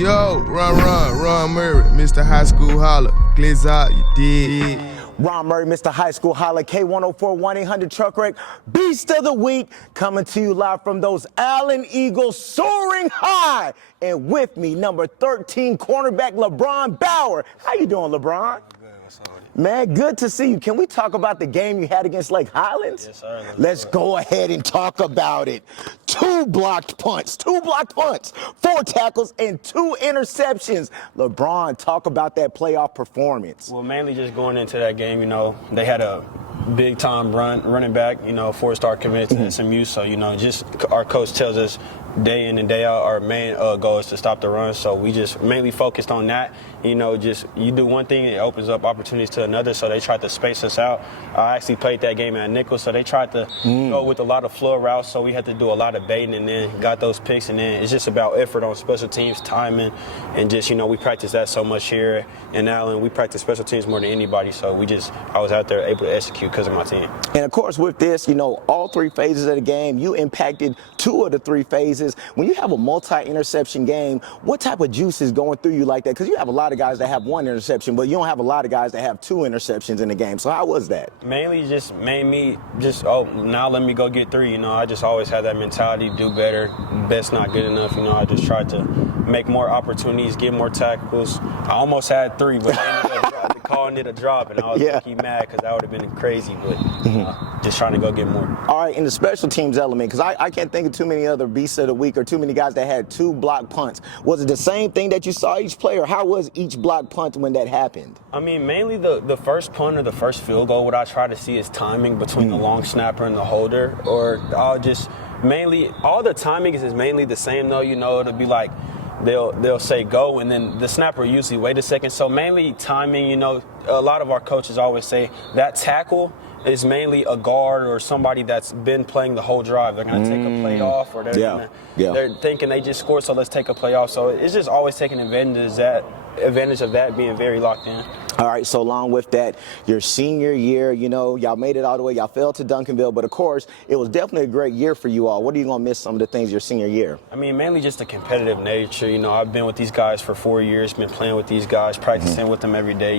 Yo, Ron Murray, Mr. High School Holler. Glitz out, you did. Ron Murray, Mr. High School Holler, K104 1-800 Truck Wreck, Beast of the Week, coming to you live from those Allen Eagles soaring high. And with me, number 13 cornerback LeBron Bauer. How you doing, LeBron? Man, good to see you. Can we talk about the game you had against Lake Highlands? Yes, sir. Let's go ahead and talk about it. 2 blocked punts, 4 tackles, and 2 interceptions. LeBron, talk about that playoff performance. Well, mainly just going into that game, they had a big-time running back, 4-star commit to SMU. So, just our coach tells us day in and day out our main goal is to stop the run. So we just mainly focused on that. Just you do one thing, it opens up opportunities to another. So they tried to space us out. I actually played that game at nickel, so they tried to go with a lot of floor routes. So we had to do a lot of baiting and then got those picks. And then it's just about effort on special teams, timing, and just, we practice that so much here in Allen. We practice special teams more than anybody. So I was out there able to execute because of my team. And of course, with this, all 3 phases of the game, you impacted 2 of the 3 phases. When you have a multi-interception game, what type of juice is going through you like that? Because you have a lot of guys that have 1 interception, but you don't have a lot of guys that have 2 interceptions in the game. So how was that? Mainly just made me now let me go get 3. I just always had that mentality, do better, best not good enough. I just tried to make more opportunities, get more tackles. I almost had 3, but I ended up calling it a drop, and I was lucky mad because that would have been crazy, but just trying to go get more. All right, in the special teams element, because I can't think of too many other beasts of the week or too many guys that had 2 block punts. Was it the same thing that you saw each player? How was each block punt when that happened? I mean, mainly the first punt or the first field goal, what I try to see is timing between the long snapper and the holder, or I'll just mainly, all the timing is mainly the same though, it'll be like, they'll say go, and then the snapper usually wait a second. So mainly timing, a lot of our coaches always say that tackle is mainly a guard or somebody that's been playing the whole drive. They're going to take a play off, or they're thinking they just scored, so let's take a play off. So it's just always taking advantage of that being very locked in. All right, so along with that, your senior year, y'all made it all the way. Y'all fell to Duncanville, but of course, it was definitely a great year for you all. What are you going to miss some of the things your senior year? I mean, mainly just the competitive nature. I've been with these guys for 4 years, been playing with these guys, practicing with them every day.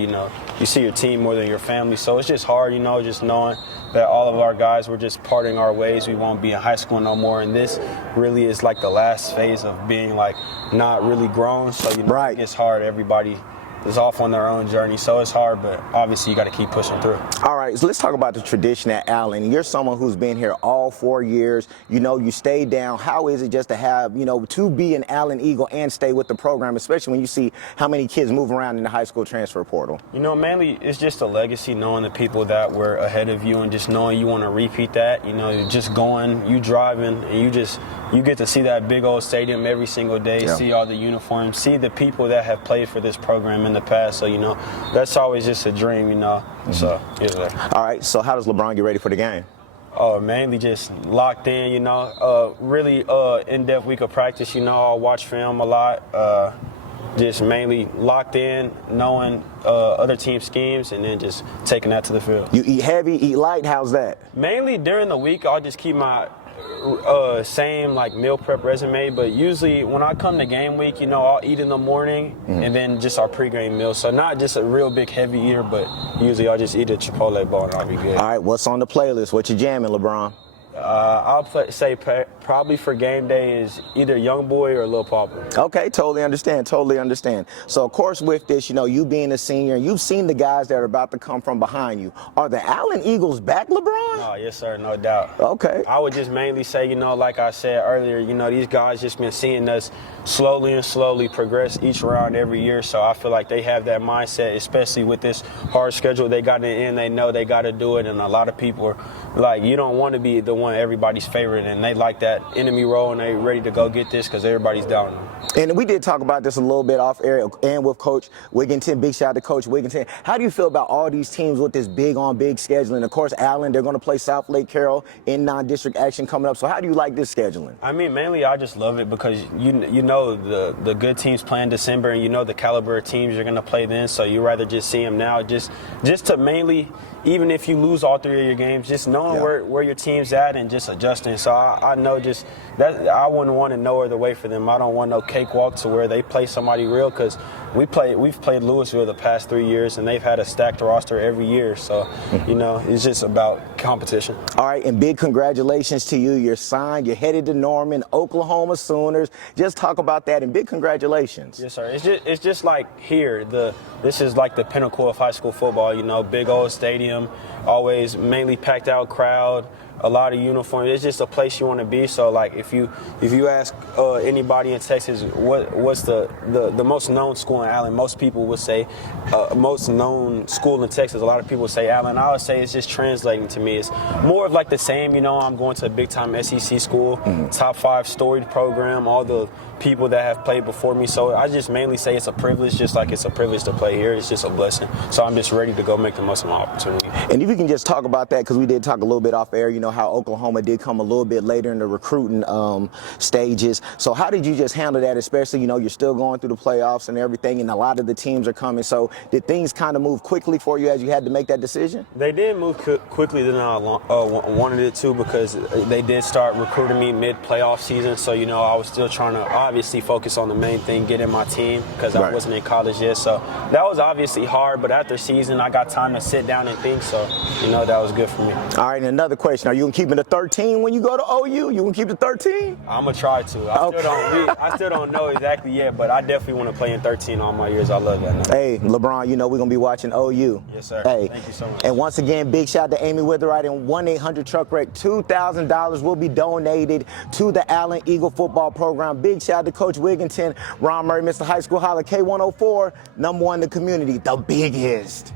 You see your team more than your family, so it's just hard, just knowing that all of our guys were just parting our ways. We won't be in high school no more, and this really is like the last phase of being like not really grown. So it's hard. Everybody is off on their own journey, so it's hard, but obviously you got to keep pushing through. All right, so let's talk about the tradition at Allen. You're someone who's been here all 4 years. You stayed down. How is it just to have, to be an Allen Eagle and stay with the program, especially when you see how many kids move around in the high school transfer portal? Mainly it's just a legacy, knowing the people that were ahead of you and just knowing you want to repeat that. Just going, you driving, and you get to see that big old stadium every single day, see all the uniforms, see the people that have played for this program in the past. So, that's always just a dream, So, All right, so how does LeBron get ready for the game? Mainly just locked in, really in-depth week of practice, I'll watch film a lot. Just mainly locked in, knowing other team schemes, and then just taking that to the field. You eat heavy, eat light, how's that? Mainly during the week, I'll just keep my same meal prep resume, but usually when I come to game week, I'll eat in the morning and then just our pregame meal. So not just a real big heavy eater, but usually I'll just eat a Chipotle bar and I'll be good. All right, what's on the playlist? What you jamming, LeBron? I'll say probably for game day is either Young Boy or Lil Papa. Okay, totally understand. So, of course, with this, you being a senior, you've seen the guys that are about to come from behind you. Are the Allen Eagles back, LeBron? Oh, yes, sir, no doubt. Okay. I would just mainly say, like I said earlier, these guys just been seeing us slowly progress each round every year. So I feel like they have that mindset, especially with this hard schedule they got in. They know they got to do it, and a lot of people are like, you don't want to be the one everybody's favorite, and they like that enemy role, and they ready to go get this because everybody's down. And we did talk about this a little bit off air and with Coach Wigginton. Big shout out to Coach Wigginton. How do you feel about all these teams with this big-on-big scheduling? Of course, Allen, they're going to play South Lake Carroll in non-district action coming up. So how do you like this scheduling? I mean, mainly I just love it because the good teams play in December, and the caliber of teams you're going to play then. So you rather just see them now, just to mainly, even if you lose all 3 of your games, just knowing where your team's at and just adjusting. So I know just that I wouldn't want to no other way for them. I don't want no cakewalk to where they play somebody real, because we've played Louisville the past 3 years, and they've had a stacked roster every year. So, you know, it's just about competition. All right, and big congratulations to you. You're signed. You're headed to Norman, Oklahoma Sooners. Just talk about that, and big congratulations. Yes, sir. It's just like here. This is like the pinnacle of high school football. You know, big old stadium, always mainly packed out crowd, a lot of uniforms. It's just a place you want to be. So, like, if you ask anybody in Texas what's the most known school in Allen, most people would say most known school in Texas. A lot of people say Allen. I would say it's just translating to me. It's more of like the same. You know, I'm going to a big time SEC school, top 5 storied program. All the people that have played before me. So I just mainly say it's a privilege, just like it's a privilege to play here. It's just a blessing. So I'm just ready to go make the most of my opportunity. And if you can just talk about that, because we did talk a little bit off air, you know, how Oklahoma did come a little bit later in the recruiting stages. So how did you just handle that, especially, you know, you're still going through the playoffs and everything, and a lot of the teams are coming. So did things kind of move quickly for you as you had to make that decision? They did move quickly than I wanted it to, because they did start recruiting me mid-playoff season. So, you know, I was still trying to obviously focus on the main thing, getting my team, because I wasn't in college yet. So that was obviously hard, but after season, I got time to sit down and think. So, you know, that was good for me. All right, and another question. Are you going to keep it a 13 when you go to OU? You going to keep it 13? I'm going to try to. I still don't know exactly yet, but I definitely want to play in 13 all my years. I love that now. Hey, LeBron, you know we're going to be watching OU. Yes, sir. Hey. Thank you so much. And once again, big shout out to Amy Witherite and 1-800-TRUCK-WRECK. $2,000 will be donated to the Allen Eagle football program. Big shout out to Coach Wigginton, Ron Murray, Mr. High School Holler, K104, #1 in the community, the biggest.